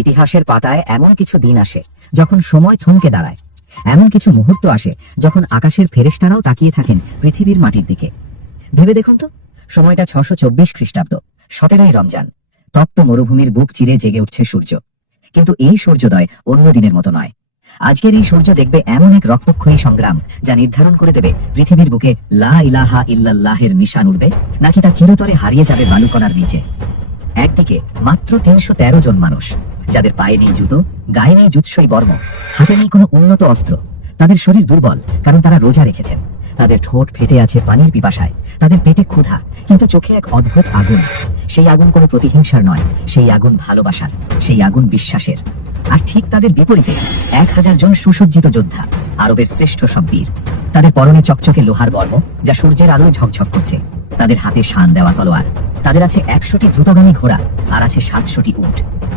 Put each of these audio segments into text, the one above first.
ইতিহাসের পাতায় এমন কিছু দিন আসে যখন সময় থমকে দাঁড়ায়, এমন কিছু মুহূর্ত আসে যখন আকাশের ফেরেশতারাও তাকিয়ে থাকেন পৃথিবীর মাটির দিকে। ভেবে দেখুন তো, সময়টা 624 খ্রিস্টাব্দ, 17ই রমজান। তপ্ত মরুভূমির বুক চিরে জেগে উঠছে সূর্য, কিন্তু এই সূর্যোদয় অন্য দিনের মতো নয়। আজকের এই সূর্য দেখবে এমন এক রক্তক্ষয়ী সংগ্রাম যা নির্ধারণ করে দেবে পৃথিবীর বুকে লা ইলাহা ইল্লাল্লাহের নিশান উঠবে নাকি তা চিরতরে হারিয়ে যাবে বালুকণার নিচে। একদিকে মাত্র 313 জন মানুষ, যাদের পায়ে নেই জুতো, গায়ে নেই জুৎসই বর্ম, হাতে নেই কোনো উন্নত অস্ত্র। তাদের শরীর দুর্বল কারণ তারা রোজা রেখেছেন, তাদের ঠোঁট ফেটে আছে পানির পিপাসায়, তাদের পেটে ক্ষুধা, কিন্তু চোখে এক অদ্ভুত আগুন। সেই আগুন কোনো প্রতিহিংসার নয়, সেই আগুন ভালোবাসার, সেই আগুন বিশ্বাসের। আর ঠিক তাদের বিপরীতে 1000 জন সুসজ্জিত যোদ্ধা, আরবের শ্রেষ্ঠ সব বীর। তাদের পরনে চকচকে লোহার বর্ম যা সূর্যের আলোয় ঝকঝক করছে, তাদের হাতে শান দেওয়া তলোয়ার, তাদের আছে 100টি দ্রুতগামী ঘোড়া, আর আছে 700টি উট।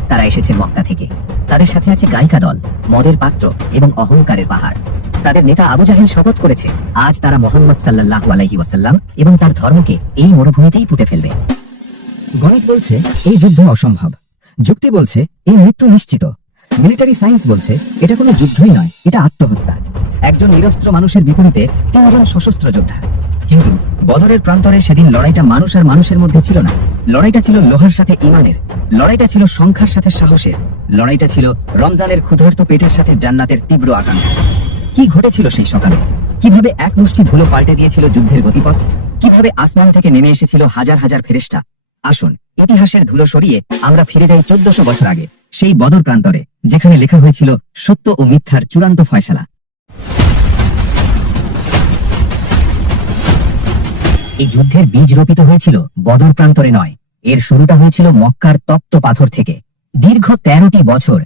তারা এসেছে মক্কা থেকে, তাদের সাথে আছে গায়িকা দল, মদের পাত্র এবং অহংকারের পাহাড়। তাদের নেতা আবু জাহেল শপথ করেছে আজ তারা মুহাম্মদ সাল্লাল্লাহু আলাইহি ওয়াসাল্লাম এবং তার ধর্মকে এই মরুভূমিতেই পুঁতে ফেলবে। গণিত বলছে এই যুদ্ধ অসম্ভব, যুক্তি বলছে এই মৃত্যু নিশ্চিত, মিলিটারি সায়েন্স বলছে এটা কোনো যুদ্ধই নয়, এটা আত্মহত্যা। একজন নিরস্ত্র মানুষের বিপরীতে 3 জন সশস্ত্র যোদ্ধা। কিন্তু বদরের প্রান্তরে সেদিন লড়াইটা মানুষ আর মানুষের মধ্যে ছিল না, লড়াইটা ছিল লোহার সাথে ইমানের, লড়াইটা ছিল সংখ্যার সাথে সাহসের, লড়াইটা ছিল রমজানের ক্ষুধার্ত পেটের সাথে জান্নাতের তীব্র আকাঙ্ক্ষা। কি ঘটেছিল সেই সকালে? কিভাবে এক মুষ্টি ধুলো পাল্টে দিয়েছিল যুদ্ধের গতিপথ? কিভাবে আসমান থেকে নেমে এসেছিল হাজার হাজার ফেরেশতা? আসুন ইতিহাসের ধুলো সরিয়ে আমরা ফিরে যাই 1400 বছর আগে, সেই বদর প্রান্তরে, যেখানে লেখা হয়েছিল সত্য ও মিথ্যার চূড়ান্ত ফয়সালা। এই যুদ্ধের বীজ রোপিত হয়েছিল বদর প্রান্তরে নয়, এর শুরুটা হয়েছিল মক্কার তপ্ত পাথর থেকে। দীর্ঘ 13টি বছর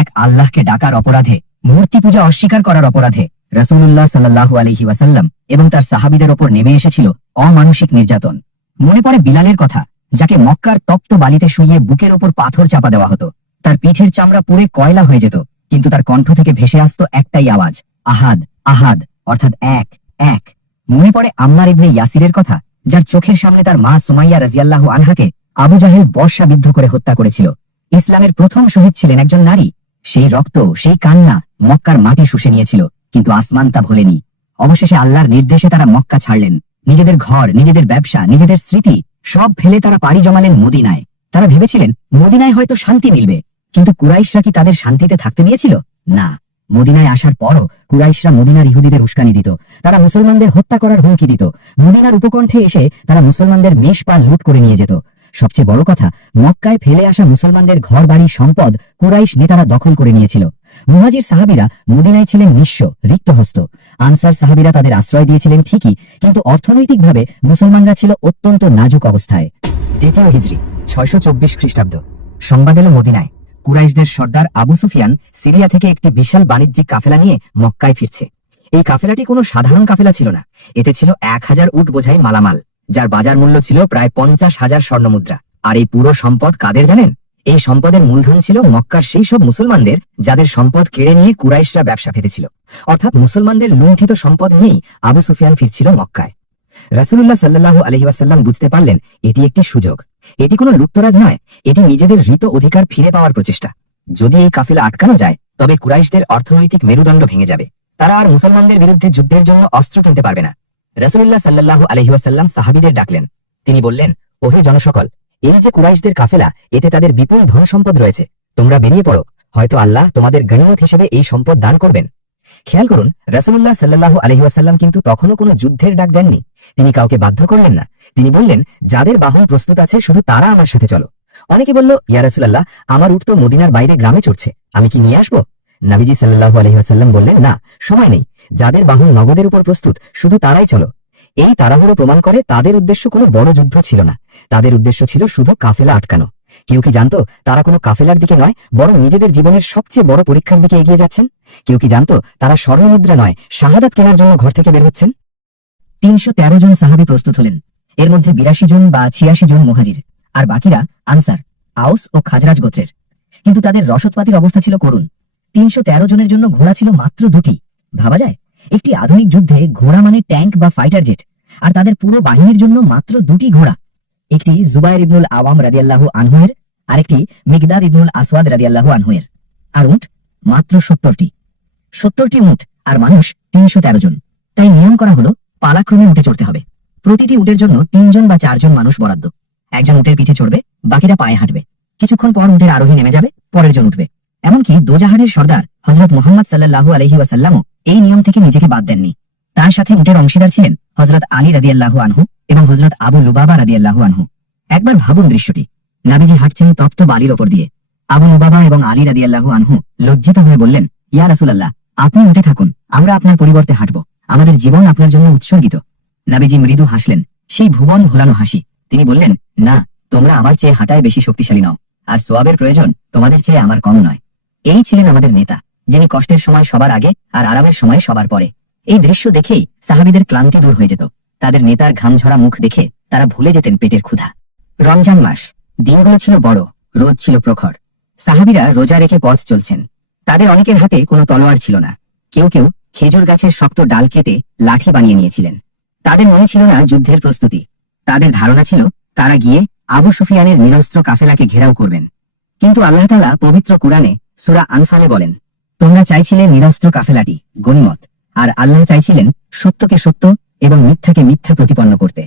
এক আল্লাহকে ডাকার অপরাধে, মূর্তি পূজা অস্বীকার করার অপরাধে রাসূলুল্লাহ সাল্লাল্লাহু আলাইহি ওয়াসাল্লাম এবং তার সাহাবীদের ওপর নেমে এসেছিল অমানুষিক নির্যাতন। মনে পড়ে বিলালের কথা, যাকে মক্কার তপ্ত বালিতে শুইয়ে বুকের ওপর পাথর চাপা দেওয়া হতো। তার পিঠের চামড়া পুড়ে কয়লা হয়ে যেত, কিন্তু তার কণ্ঠ থেকে ভেসে আসতো একটাই আওয়াজ, আহাদ আহাদ, অর্থাৎ এক এক। মনে পড়ে আম্মার ইবনে ইয়াসিরের কথা, যার চোখের সামনে তার মা সুমাইয়া রাদিয়াল্লাহু আনহাকে আবু জাহেল বর্ষাবিদ্ধ করে হত্যা করেছিল। ইসলামের প্রথম শহীদ ছিলেন একজন নারী। সেই রক্ত, সেই কান্না মক্কার মাটি শুষে নিয়েছিল, কিন্তু আসমান তা ভোলেনি। অবশেষে আল্লাহর নির্দেশে তারা মক্কা ছাড়লেন। নিজেদের ঘর, নিজেদের ব্যবসা, নিজেদের স্মৃতি সব ফেলে তারা পাড়ি জমালেন মদিনায়। তারা ভেবেছিলেন মদিনায় হয়তো শান্তি মিলবে, কিন্তু কুরাইশরা কি তাদের শান্তিতে থাকতে দিয়েছিল? না। মদিনায় আসার পরও কুরাইশরা মদিনার ইহুদিদের উস্কানি দিত, তারা মুসলমানদের হত্যা করার হুমকি দিত। মদিনার উপকণ্ঠে এসে তারা মুসলমানদের মেষপাল লুট করে নিয়ে যেত। সবচেয়ে বড় কথা, মক্কায় ফেলে আসা মুসলমানদের ঘর বাড়ি সম্পদ কুরাইশ নেতারা দখল করে নিয়েছিল। মুহাজির সাহাবীরা মদিনায় ছিলেন নিঃস্ব, রিক্তহস্ত। আনসার সাহাবীরা তাদের আশ্রয় দিয়েছিলেন ঠিকই, কিন্তু অর্থনৈতিকভাবে মুসলমানরা ছিল অত্যন্ত নাজুক অবস্থায়। দ্বিতীয় হিজরি 624 খ্রিস্টাব্দ, সংবাদ এলো মদিনায় কুরাইশদের সর্দার আবু সুফিয়ান সিরিয়া থেকে একটি বিশাল বাণিজ্যিক কাফেলা নিয়ে মক্কায় ফিরছে। এই কাফেলাটি কোনো সাধারণ কাফেলা ছিল না, এতে ছিল 1000 উট বোঝাই মালামাল, যার বাজার মূল্য ছিল প্রায় 50,000 স্বর্ণমুদ্রা। আর এই পুরো সম্পদ কাদের জানেন? এই সম্পদের মূলধন ছিল মক্কার সেই সব মুসলমানদের যাদের সম্পদ কেড়ে নিয়ে কুরাইশরা ব্যবসা পেতেছিল। অর্থাৎ মুসলমানদের লুণ্ঠিত সম্পদ নিয়েই আবু সুফিয়ান ফিরছিল মক্কায়। রাসূলুল্লাহ সাল্লাল্লাহু আলাইহি ওয়াসাল্লাম বুঝতে পারলেন এটি একটি সুযোগ, এটি কোনো লুটতরাজ নয়, এটি নিজেদের হৃত অধিকার ফিরে পাওয়ার প্রচেষ্টা। যদি এই কাফেলা আটকানো যায় তবে কুরাইশদের অর্থনৈতিক মেরুদণ্ড ভেঙে যাবে, তারা আর মুসলমানদের বিরুদ্ধে যুদ্ধের জন্য অস্ত্র কিনতে পারবে না। রাসূলুল্লাহ সাল্লাল্লাহু আলাইহি ওয়াসাল্লাম সাহাবীদের ডাকলেন। তিনি বললেন, ওহে জনসকল, এই যে কুরাইশদের কাফেলা, এতে তাদের বিপুল ধন সম্পদ রয়েছে, তোমরা বেরিয়ে পড়ো, হয়তো আল্লাহ তোমাদের গনিমত হিসেবে এই সম্পদ দান করবেন। খেয়াল করুন, রাসূলুল্লাহ সাল্লাল্লাহু আলাইহি ওয়াসাল্লাম কিন্তু তখনও কোনো যুদ্ধের ডাক দেননি, তিনি কাউকে বাধ্য করলেন না। তিনি বললেন, যাদের বাহন প্রস্তুত আছে শুধু তারা আমার সাথে চলো। অনেকে বলল, ইয়া রাসূলুল্লাহ, আমার উট তো মদিনার বাইরে গ্রামে চড়ছে, আমি কি নিয়ে আসবো? নবীজি সাল্লাল্লাহু আলাইহি ওয়াসাল্লাম বললেন, না, সময় নেই, যাদের বাহন নগদের উপর প্রস্তুত শুধু তারাই চলো। এই তাড়াহুড়ো প্রমাণ করে তাদের উদ্দেশ্য কোনো বড় যুদ্ধ ছিল না, তাদের উদ্দেশ্য ছিল শুধু কাফেলা আটকানো। কেউ কি জানতো তারা কোনো কাফেলার দিকে নয়, বরং নিজেদের জীবনের সবচেয়ে বড় পরীক্ষার দিকে এগিয়ে যাচ্ছেন? কেউ কি জানতো তারা স্বর্ণমুদ্রা নয়, শাহাদাত কেনার জন্য ঘর থেকে বের হচ্ছেন? 313 জন সাহাবী প্রস্তুত হলেন, এর মধ্যে 82 জন বা 86 জন মুহাজির, আর বাকিরা আনসার, আউস ও খাজরাজ গোত্রের। কিন্তু তাদের রসদপাতির অবস্থা ছিল করুণ। 313 জনের জন্য ঘোড়া ছিল মাত্র 2টি। ভাবা যায়, একটি আধুনিক যুদ্ধে ঘোড়া মানে ট্যাঙ্ক বা ফাইটার জেট, আর তাদের পুরো বাহিনীর জন্য মাত্র 2টি ঘোড়া। একটি জুবায়ের ইবনুল আওয়াম রাদিয়াল্লাহু আনহু এর, আরেকটি মিকদাদ ইবনুল আসওয়াদ রাদিয়াল্লাহু আনহু এর। আর উট মাত্র 70টি উট আর মানুষ 313 জন। তাই নিয়ম করা হলো পালাক্রমে উঠে চড়তে হবে। প্রতিটি উটের জন্য 3 জন বা 4 জন মানুষ বরাদ্দ। একজন উটের পিঠে চড়বে, বাকিরা পায়ে হাঁটবে। কিছুক্ষণ পর উটের আরোহী নেমে যাবে, পরের জন উঠবে। এমনকি দোজাহানের সর্দার হযরত মুহাম্মদ সাল্লাল্লাহু আলাইহি ওয়াসাল্লামও এই নিয়ম থেকে নিজেকে বাদ দেননি। তার সাথে উটের অংশীদার ছিলেন হযরত আলী রাদিয়াল্লাহু আনহু এবং হযরত আবু লুবাবা রাদিয়াল্লাহু আনহু। একবার ভাবুন দৃশ্যটি, নাবিজি হাঁটছেন তপ্ত বালির ওপর দিয়ে। আবু লুবাবা এবং আলী রাদিয়াল্লাহু আনহু লজ্জিত হয়ে বললেন, ইয়া রাসূলুল্লাহ, আপনি উঠে থাকুন, আমরা আপনার পরিবর্তে হাঁটব, আমাদের জীবন আপনার জন্য উৎসর্গিত। নাবিজি মৃদু হাসলেন, সেই ভুবন ভোলানো হাসি। তিনি বললেন, না, তোমরা আমার চেয়ে হাঁটায় বেশি শক্তিশালী নও, আর সোয়াবের প্রয়োজন তোমাদের চেয়ে আমার কম নয়। এই ছিলেন আমাদের নেতা, যিনি কষ্টের সময় সবার আগে আর আরামের সময় সবার পরে। এই দৃশ্য দেখেই সাহাবীদের ক্লান্তি দূর হয়ে যেত। তাদের নেতার ঘামঝরা মুখ দেখে তারা ভুলে যেতেন পেটের ক্ষুধা। রমজান মাস, দিনগুলো ছিল বড়, রোদ ছিল প্রখর। সাহাবীরা রোজা রেখে পথ চলছেন। তাদের অনেকের হাতে কোনো তলোয়ার ছিল না। কেউ কেউ খেজুর গাছের শক্ত ডাল কেটে লাঠি বানিয়ে নিয়েছিলেন। তাদের মনে ছিল না যুদ্ধের প্রস্তুতি। তাদের ধারণা ছিল তারা গিয়ে আবু সুফিয়ানের নিরস্ত্র কাফেলাকে ঘেরাও করবেন। কিন্তু আল্লাহ তাআলা পবিত্র কুরআনে সূরা আনফালে বলেন, তোমরা চাইছিলে নিরস্ত্র কাফেলাটি গনিমত, আর আল্লাহ চাইছিলেন সত্যকে সত্য এবং মিথ্যাকে মিথ্যা প্রতিপন্ন করতে।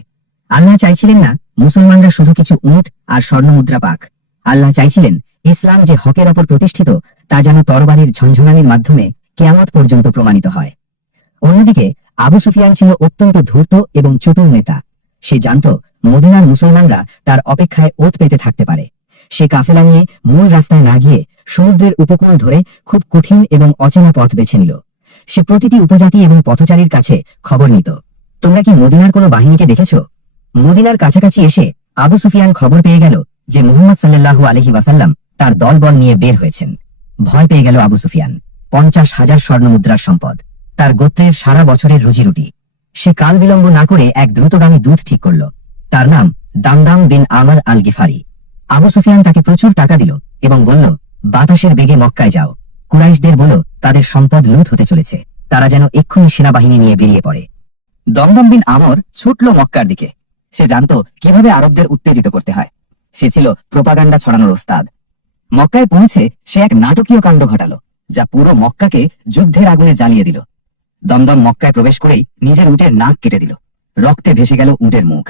আল্লাহ চাইছিলেন না মুসলমানরা শুধু কিছু উট আর স্বর্ণমুদ্রা পাক। আল্লাহ চাইছিলেন ইসলাম যে হকের ওপর প্রতিষ্ঠিত তা যেন তরবারির ঝনঝনানির মাধ্যমে কিয়ামত পর্যন্ত প্রমাণিত হয়। অন্যদিকে আবু সুফিয়ান ছিল অত্যন্ত ধূর্ত এবং চতুর নেতা। সে জানত মদিনার মুসলমানরা তার অপেক্ষায় ওত পেতে থাকতে পারে। সে কাফেলা নিয়ে মূল রাস্তায় না গিয়ে সমুদ্রের উপকূল ধরে খুব কঠিন এবং অচেনা পথ বেছে নিল। সে প্রতিটি উপজাতি এবং পথচারীর কাছে খবর নিত। তোমরা কি মদিনার কোনো বাহিনীকে দেখেছ? মদিনার কাছাকাছি এসে আবু সুফিয়ান খবর পেয়ে গেল যে মুহাম্মদ সাল্লাল্লাহু আলাইহি ওয়াসাল্লাম তার দলবল নিয়ে বের হয়েছেন। ভয় পেয়ে গেল আবু সুফিয়ান। 50,000 স্বর্ণমুদ্রার সম্পদ, তার গোত্রের সারা বছরের রুজিরুটি। সে কাল বিলম্ব না করে এক দ্রুতগামী দূত ঠিক করল। তার নাম দামদাম বিন আমর আল গিফারি। আবু সুফিয়ান তাকে প্রচুর টাকা দিল এবং বলল, বাতাসের বেগে মক্কায় যাও, কুরাইশদের বলো তাদের সম্পদ লুট হতে চলেছে, তারা যেন এক্ষুনি সেনাবাহিনী নিয়ে বেরিয়ে পড়ে। দমদম বিন আমর ছুটল মক্কার দিকে। সে জানত কিভাবে আরবদের উত্তেজিত করতে হয়। সে ছিল প্রোপাগান্ডা ছড়ানোর ওস্তাদ। মক্কায় পৌঁছে সে এক নাটকীয় কাণ্ড ঘটালো, যা পুরো মক্কাকে যুদ্ধের আগুনে জ্বালিয়ে দিল। দমদম মক্কায় প্রবেশ করেই নিজের উটের নাক কেটে দিল। রক্তে ভেসে গেল উটের মুখ।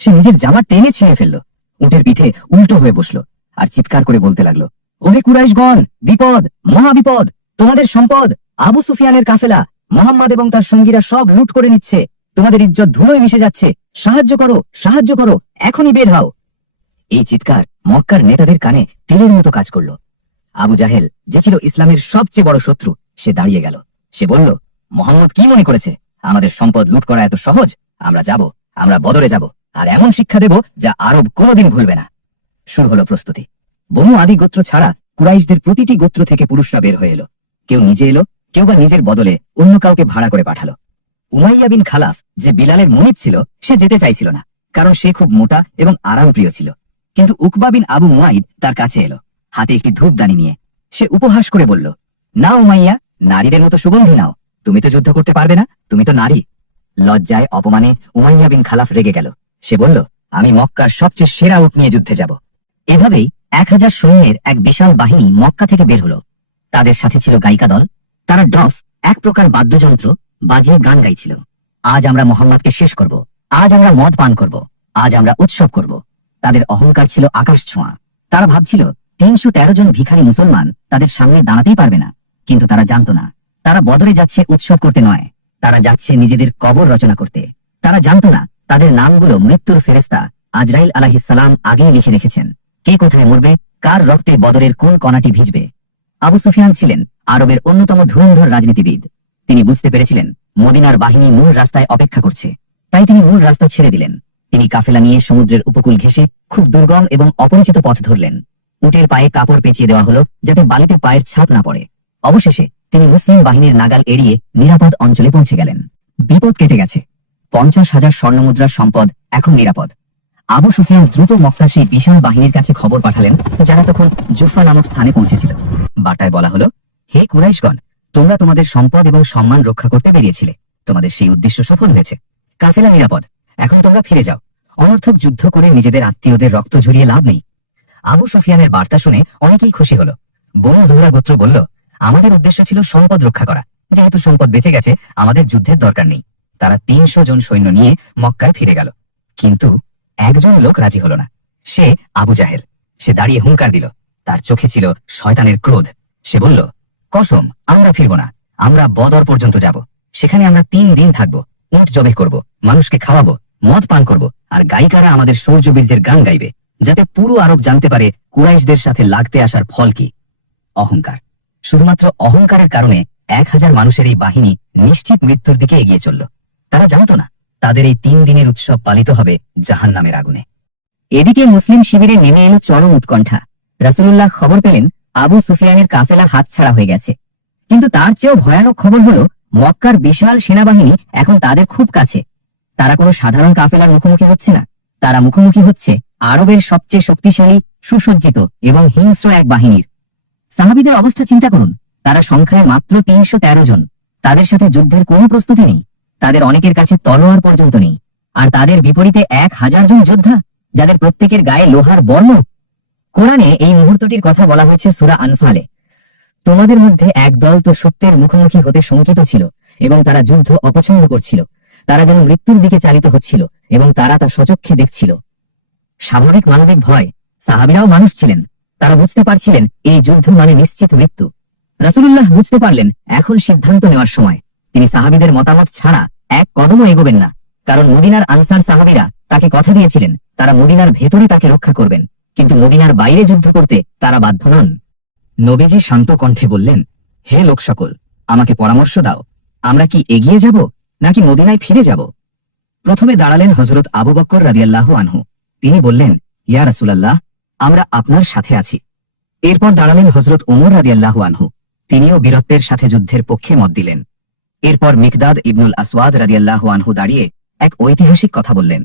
সে নিজের জামা টেনে ছিঁড়ে ফেলল, উটের পিঠে উল্টো হয়ে বসলো আর চিৎকার করে বলতে লাগলো, ওহে কুরাইশগণ, বিপদ, মহাবিপদ! তোমাদের সম্পদ আবু সুফিয়ানের কাফেলা, মুহাম্মদ এবং তার সঙ্গীরা সব লুট করে নিচ্ছে। তোমাদের ইজ্জত ধুলোয় মিশে যাচ্ছে। সাহায্য করো, সাহায্য করো, এখনই বের হও। এই চিৎকার মক্কার নেতাদের কানে তেলের মতো কাজ করল। আবু জাহেল, যে ছিল ইসলামের সবচেয়ে বড় শত্রু, সে দাঁড়িয়ে গেল। সে বলল, মুহাম্মদ কি মনে করেছে আমাদের সম্পদ লুট করা এত সহজ? আমরা যাব, আমরা বদরে যাব, আর এমন শিক্ষা দেব যা আরব কোনোদিন ভুলবে না। শুরু হলো প্রস্তুতি। বনু আদি গোত্র ছাড়া কুরাইশদের প্রতিটি গোত্র থেকে পুরুষরা বের হয়ে এলো। কেউ নিজে এলো, কেউ বা নিজের বদলে অন্য কাউকে ভাড়া করে পাঠালো। উমাইয়া বিন খালাফ, যে বিলালের মুনিব ছিল, সে যেতে চাইছিল না, কারণ সে খুব মোটা এবং আরামপ্রিয় ছিল। কিন্তু উকবা বিন আবু মুয়াইদ তার কাছে এলো, হাতে একটি ধূপদানি নিয়ে। সে উপহাস করে বলল, না উমাইয়া, নারীদের মতো সুগন্ধি নাও, তুমি তো যুদ্ধ করতে পারবে না, তুমি তো নারী। লজ্জায় অপমানে উমাইয়া বিন খালাফ রেগে গেল। সে বলল, আমি মক্কার সবচেয়ে সেরা উট নিয়ে যুদ্ধে যাব। এভাবেই 1000 সৈন্যের এক বিশাল বাহিনী মক্কা থেকে বের হলো। তাদের সাথে ছিল গায়িকা দল। তারা ডফ, এক প্রকার বাদ্যযন্ত্র, বাজিয়ে গান গাইছিল। আজ আমরা মোহাম্মদকে শেষ করব, আজ আমরা মদ পান করব, আজ আমরা উৎসব করব। তাদের অহংকার ছিল আকাশ ছোঁয়া। তারা ভাবছিল 313 জন ভিখারি মুসলমান তাদের সামনে দাঁড়াতেই পারবে না। কিন্তু তারা জানত না, তারা বদরে যাচ্ছে উৎসব করতে নয়, তারা যাচ্ছে নিজেদের কবর রচনা করতে। তারা জানত না তাদের নামগুলো মৃত্যুর ফেরেশতা আজরাইল আলাইহিস সালাম আগেই লিখে রেখেছেন। কে কোথায় মরবে, কার রক্তে বদরের কোন কণাটি ভিজবে। আবু সুফিয়ান ছিলেন আরবের অন্যতম ধুরন্ধর রাজনীতিবিদ। তিনি বুঝতে পেরেছিলেন মদিনার বাহিনী মূল রাস্তায় অপেক্ষা করছে, তাই তিনি মূল রাস্তা ছেড়ে দিলেন। তিনি কাফেলা নিয়ে সমুদ্রের উপকূল ঘেঁষে খুব দুর্গম এবং অপরিচিত পথ ধরলেন। উটের পায়ে কাপড় পেঁচিয়ে দেওয়া হলো যাতে বালিতে পায়ের ছাপ না পড়ে। অবশেষে তিনি মুসলিম বাহিনীর নাগাল এড়িয়ে নিরাপদ অঞ্চলে পৌঁছে গেলেন। বিপদ কেটে গেছে। 50,000 স্বর্ণমুদ্রার সম্পদ এখন নিরাপদ। আবু সুফিয়ান দ্রুত মক্কার সেই বিশাল বাহিনীর কাছে খবর পাঠালেন, যারা তখন জুফা নামক স্থানে পৌঁছেছিল। বার্তায় বলা হলো, হে কুরাইশগণ, তোমরা তোমাদের সম্পদ এবং সম্মান রক্ষা করতে বেরিয়েছিলে। তোমাদের সেই উদ্দেশ্য সফল হয়েছে। কাফেলা নিরাপদ। এখন তোমরা ফিরে যাও। অনর্থক যুদ্ধ করে নিজেদের আত্মীয়দের রক্ত ঝরিয়ে লাভ নেই। আবু সুফিয়ানের বার্তা শুনে অনেকেই খুশি হলো। বনু জোহরা গোত্র বলল, আমাদের উদ্দেশ্য ছিল সম্পদ রক্ষা করা, যেহেতু সম্পদ বেঁচে গেছে আমাদের যুদ্ধের দরকার নেই। তারা ৩০০ জন সৈন্য নিয়ে মক্কায় ফিরে গেল। কিন্তু একজন লোক রাজি হলো না। সে আবু জাহেল। সে দাঁড়িয়ে হুঙ্কার দিল। তার চোখে ছিল শয়তানের ক্রোধ। সে বলল, কসম, আমরা ফিরব না। আমরা বদর পর্যন্ত যাব। সেখানে আমরা ৩ দিন থাকব, উট জবাই করব, মানুষকে খাওয়াবো, মদ পান করব, আর গায়িকারা আমাদের শৌর্যবীর্যের গান গাইবে, যাতে পুরো আরব জানতে পারে কুরাইশদের সাথে লাগতে আসার ফল কি। অহংকার। শুধুমাত্র অহংকারের কারণে ১,০০০ মানুষের এই বাহিনী নিশ্চিত মৃত্যুর দিকে এগিয়ে চলল। তারা জানত না তাদের এই ৩ দিনের উৎসব পালিত হবে জাহান্নামের আগুনে। এদিকে মুসলিম শিবিরে নেমে এলো চরম উৎকণ্ঠা। রাসূলুল্লাহ খবর পেলেন আবু সুফিয়ানের কাফেলা হাতছাড়া হয়ে গেছে। কিন্তু তার চেয়েও ভয়ানক খবর হলো মক্কার বিশাল সেনাবাহিনী এখন তাদের খুব কাছে। তারা কোনো সাধারণ কাফেলার মুখোমুখি হচ্ছে না, তারা মুখোমুখি হচ্ছে আরবের সবচেয়ে শক্তিশালী, সুসজ্জিত এবং হিংস্র এক বাহিনীর। সাহাবীদের অবস্থা চিন্তা করুন। তারা সংখ্যায় মাত্র ৩১৩ জন। তাদের সাথে যুদ্ধের কোনো প্রস্তুতি নেই। তাদের অনেকের কাছে তলোয়ার পর্যন্ত নেই। আর তাদের বিপরীতে ১,০০০ জন যোদ্ধা, যাদের প্রত্যেকের গায়ে লোহার বর্ম। কোরআনে এই মুহূর্তটির কথা বলা হয়েছে সূরা আনফালে। তোমাদের মধ্যে এক দল তো সত্যের মুখোমুখি হতে শঙ্কিত ছিল এবং তারা যুদ্ধ অপছন্দ করছিল। তারা যেন মৃত্যুর দিকে চালিত হচ্ছিল এবং তারা তা সচক্ষে দেখছিল। স্বাভাবিক মানবিক ভয়। সাহাবীরাও মানুষ ছিলেন। তারা বুঝতে পারছিলেন এই যুদ্ধ মানে নিশ্চিত মৃত্যু। রাসূলুল্লাহ বুঝতে পারলেন এখন সিদ্ধান্ত নেওয়ার সময়। তিনি সাহাবীদের মতামত ছাড়া এক কদমও এগোবেন না। কারণ মদিনার আনসার সাহাবীরা তাকে কথা দিয়েছিলেন তারা মদিনার ভেতরে তাকে রক্ষা করবেন, কিন্তু মদিনার বাইরে যুদ্ধ করতে তারা বাধ্য নন। নবীজি শান্ত কণ্ঠে বললেন, হে লোক সকল, আমাকে পরামর্শ দাও। আমরা কি এগিয়ে যাব নাকি মদিনায় ফিরে যাব? প্রথমে দাঁড়ালেন হযরত আবু বকর রাদিয়াল্লাহু আনহু। তিনি বললেন, ইয়া রাসূলুল্লাহ, আমরা আপনার সাথে আছি। এরপর দাঁড়ালেন হযরত ওমর রাদিয়াল্লাহু আনহু। তিনিও বীরত্বের সাথে যুদ্ধের পক্ষে মত দিলেন। এরপর মিকদাদ ইবনুল আসওয়াদ রাদিয়াল্লাহু আনহু দাঁড়িয়ে এক ঐতিহাসিক কথা বললেন,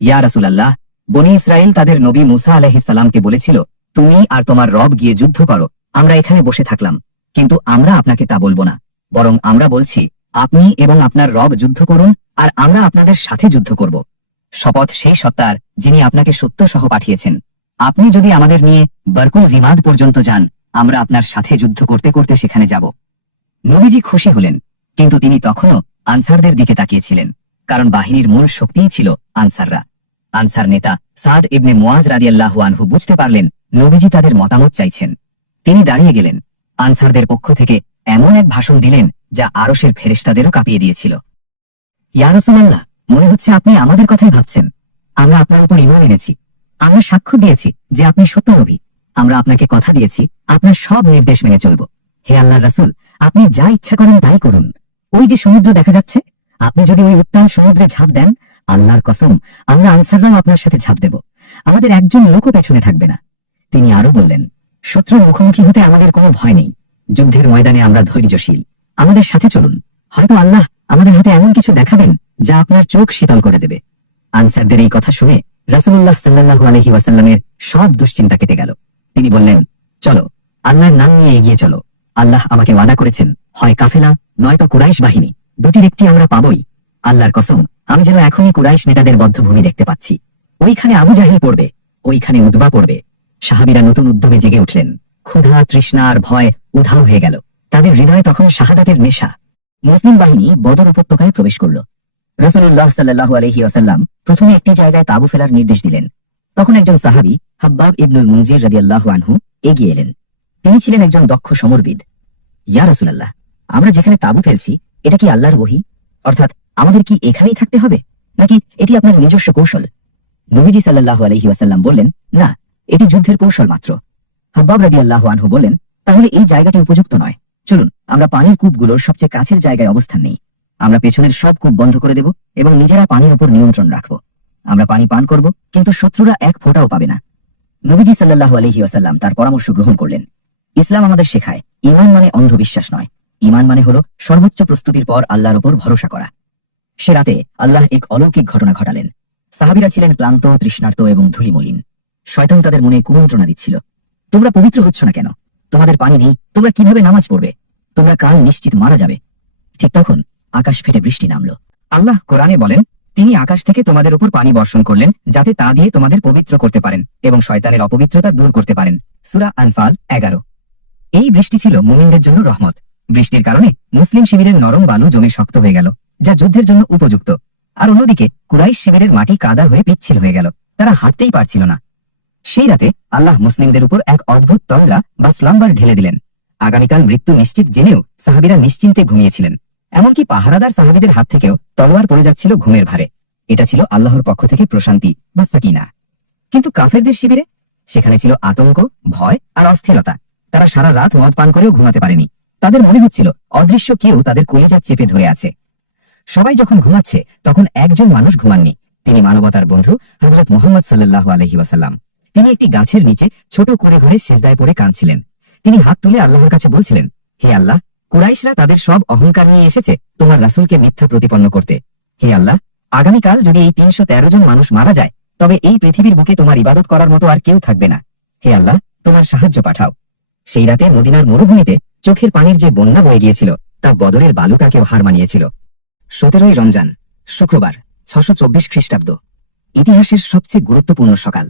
ইয়া রাসূলুল্লাহ, বনী ইসরাইল তাদের নবী মুসা আলাইহিস সালামকে বলেছিল, তুমি আর তোমার রব গিয়ে যুদ্ধ করো, আমরা এখানে বসে থাকলাম। কিন্তু আমরা আপনাকে তা বলবো না, বরং আমরা বলছি আপনি এবং আপনার রব যুদ্ধ করুন আর আমরা আপনাদের সাথে যুদ্ধ করব। শপথ সেই সত্তার যিনি আপনাকে সত্য সহ পাঠিয়েছেন। আপনি যদি আমাদের নিয়ে বারকুল রিমাদ পর্যন্ত যান, আমরা আপনার সাথে যুদ্ধ করতে করতে সেখানে যাব। নবীজি খুশি হলেন, কিন্তু তিনি তখনও আনসারদের দিকে তাকিয়েছিলেন, কারণ বাহিনীর মূল শক্তিই ছিল আনসাররা। আনসার নেতা সাদ ইবনে মুআজ রাদিয়াল্লাহু আনহু বুঝতে পারলেন নবীজি তাদের মতামত চাইছেন। তিনি দাঁড়িয়ে গেলেন, আনসারদের পক্ষ থেকে এমন এক ভাষণ দিলেন যা আরশের ফেরেশতাদেরও কাঁপিয়ে দিয়েছিল। ইয়া রাসূলুল্লাহ, মনে হচ্ছে আপনি আমাদের কথাই ভাবছেন। আমরা আপনার উপর ঈমান এনেছি। আমরা সাক্ষ্য দিয়েছি যে আপনি সত্য নবী। আমরা আপনাকে কথা দিয়েছি আপনার সব নির্দেশ মেনে চলব। হে আল্লাহর রাসূল, আপনি যা ইচ্ছা করেন তাই করুন। ওই যে সমুদ্র দেখা যাচ্ছে, আপনি যদি ওই উত্তাল সমুদ্রে ঝাঁপ দেন, আল্লাহর কসম আমরা আনসাররাও আপনার সাথে ঝাঁপ দেব। আমাদের একজন লোকও পেছনে থাকবে না। তিনি আরো বললেন, শত্রুর মুখোমুখি হতে আমাদের কোনো ভয় নেই। যুদ্ধের ময়দানে আমরা ধৈর্যশীল। আমাদের সাথে চলুন। হয়তো আল্লাহ আমাদের হাতে এমন কিছু দেখাবেন যা আপনার চোখ শীতল করে দেবে। আনসারদের এই কথা শুনে রাসূলুল্লাহ সাল্লাল্লাহু আলাইহি ওয়াসাল্লামের সব দুশ্চিন্তা কেটে গেল। তিনি বললেন, চলো, আল্লাহর নাম নিয়ে এগিয়ে চলো। আল্লাহ আমাকে ওয়াদা করেছেন, হয় কাফেলা নয়তো কুরাইশ বাহিনী, দুটির একটি আমরা পাবই। আল্লাহর কসম, আমি যেন এখনই কুরাইশ নেতাদের বদ্ধভূমি দেখতে পাচ্ছি। ওইখানে আবু জাহেল পড়বে, ওইখানে উতবা পড়বে। সাহাবীরা নতুন উদ্যমে জেগে উঠলেন। ক্ষুধা, তৃষ্ণা আর ভয় উধাও হয়ে গেল। তাদের হৃদয়ে তখন শাহাদাতের নেশা। মুসলিম বাহিনী বদর উপত্যকায় প্রবেশ করল। রাসূলুল্লাহ সাল্লাল্লাহু আলাইহি ওয়াসাল্লাম প্রথমে একটি জায়গায় তাঁবু ফেলার নির্দেশ দিলেন। তখন একজন সাহাবী হাব্বাব ইবনুল মুনজির রাদিয়াল্লাহু আনহু এগিয়ে এলেন। তিনি ছিলেন একজন দক্ষ সমরবিদ। ইয়া রাসূলুল্লাহ, আমরা যেখানে তাঁবু ফেলছি এটা কি আল্লাহর ওহী? অর্থাৎ আমাদের কি এখানেই থাকতে হবে, নাকি এটি আপনার নিজস্ব কৌশল? নবীজি সাল্লাল্লাহু আলাইহি ওয়াসাল্লাম বললেন, না, এটি যুদ্ধের কৌশল মাত্র। হাব্বাব রাদিয়াল্লাহু আনহু বললেন, তাহলে এই জায়গাটি উপযুক্ত নয়। চলুন আমরা পানির কূপগুলোর সবচেয়ে কাছের জায়গায় অবস্থান নেই। আমরা পেছনের সব কূপ বন্ধ করে দেব এবং নিজেরা পানির উপর নিয়ন্ত্রণ রাখব। আমরা পানি পান করব, কিন্তু শত্রুরা এক ফোঁটাও পাবে না। নবীজি সাল্লাল্লাহু আলাইহি ওয়াসাল্লাম তার পরামর্শ গ্রহণ করলেন। ইসলাম আমাদের শেখায় ঈমান মানে অন্ধবিশ্বাস নয়। ঈমান মানে হলো সর্বোচ্চ প্রস্তুতির পর আল্লাহর উপর ভরসা করা। সে রাতে আল্লাহ এক অলৌকিক ঘটনা ঘটালেন। সাহাবীরা ছিলেন ক্লান্ত, তৃষ্ণার্ত এবং ধূলিমলিন। শয়তান তাদের মনে কুমন্ত্রণা দিচ্ছিল, তোমরা পবিত্র হচ্ছ না কেন? তোমাদের পানি নেই, তোমরা কিভাবে নামাজ পড়বে? তোমরা কাল নিশ্চিত মারা যাবে। ঠিক তখন আকাশ ফেটে বৃষ্টি নামল। আল্লাহ কোরআনে বলেন, তিনি আকাশ থেকে তোমাদের উপর পানি বর্ষণ করলেন যাতে তা দিয়ে তোমাদের পবিত্র করতে পারেন এবং শয়তানের অপবিত্রতা দূর করতে পারেন। সূরা আনফাল 11। এই বৃষ্টি ছিল মুমিনদের জন্য রহমত। বৃষ্টির কারণে মুসলিম শিবিরের নরম বালু জমে শক্ত হয়ে গেল, যা যুদ্ধের জন্য উপযুক্ত। আর অন্যদিকে কুরাইশ শিবিরের মাটি কাদা হয়ে পিচ্ছিল হয়ে গেল, তারা হাঁটতেই পারছিল না। সেই রাতে আল্লাহ মুসলিমদের উপর এক অদ্ভুত তন্দ্রা বা স্লাম্বার ঢেলে দিলেন। আগামীকাল মৃত্যু নিশ্চিত জেনেও সাহাবীরা নিশ্চিন্তে ঘুমিয়েছিলেন। এমনকি পাহারাদার সাহাবীদের হাত থেকেও তলোয়ার পড়ে যাচ্ছিল ঘুমের ভারে। এটা ছিল আল্লাহর পক্ষ থেকে প্রশান্তি বা সাকিনা। কিন্তু কাফেরদের শিবিরে সেখানে ছিল আতঙ্ক, ভয় আর অস্থিরতা। তারা সারা রাত মদ পান করেও ঘুমাতে পারেনি। তাদের মনে হচ্ছিল অদৃশ্য কেউ তাদের কলিজা চেপে ধরে আছে। সবাই যখন ঘুমাচ্ছে তখন একজন মানুষ ঘুমাননি। তিনি মানবতার বন্ধু হযরত মুহাম্মদ সাল্লাল্লাহু আলাইহি ওয়াসাল্লাম। তিনি একটি গাছের নিচে ছোট করে ঘরে সিজদায় পড়ে কাঁদছিলেন। তিনি হাত তুলে আল্লাহর কাছে বলছিলেন, হে আল্লাহ, কুরাইশরা তাদের সব অহংকার নিয়ে এসেছে তোমার রাসূলকে মিথ্যা প্রতিপন্ন করতে। হে আল্লাহ, আগামীকাল যদি এই 313 জন মানুষ মারা যায় তবে এই পৃথিবীর বুকে তোমার ইবাদত করার মতো আর কেউ থাকবে না। হে আল্লাহ, তোমার সাহায্য পাঠাও। সেই রাতে মদিনার মরুভূমিতে চোখের পানির যে বন্যা বয়ে গিয়েছিল তা বদরের বালুকাকেও হার মানিয়েছিল। 17ই রমজান, শুক্রবার, 624 খ্রিস্টাব্দ। ইতিহাসের সবচেয়ে গুরুত্বপূর্ণ সকাল।